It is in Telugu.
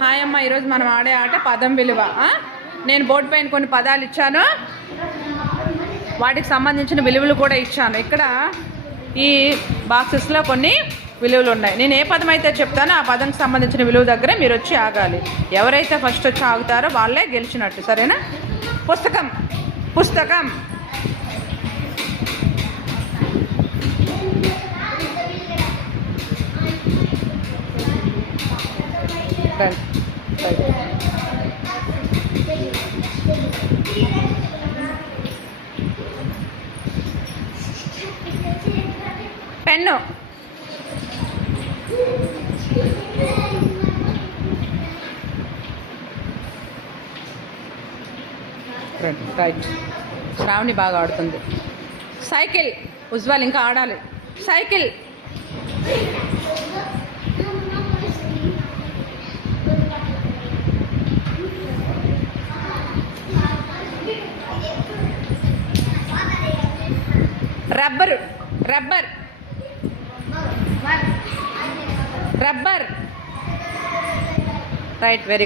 హాయ్ అమ్మ, ఈరోజు మనం ఆడే ఆట పదం విలువ. నేను బోర్డు పైన కొన్ని పదాలు ఇచ్చాను, వాటికి సంబంధించిన విలువలు కూడా ఇచ్చాను. ఇక్కడ ఈ బాక్సెస్లో కొన్ని విలువలు ఉన్నాయి. నేను ఏ పదం అయితే చెప్తానో ఆ పదంకి సంబంధించిన విలువ దగ్గర మీరు వచ్చి ఆగాలి. ఎవరైతే ఫస్ట్ వచ్చి ఆగుతారో వాళ్ళే గెలిచినట్టు, సరేనా? పుస్తకం, పుస్తకం. Pen, right. శ్రావణి బాగా ఆడుతుంది. సైకిల్, ఉజ్వల్ ఇంకా ఆడాలి. Cycle, rubber, rubber, rubber, right, very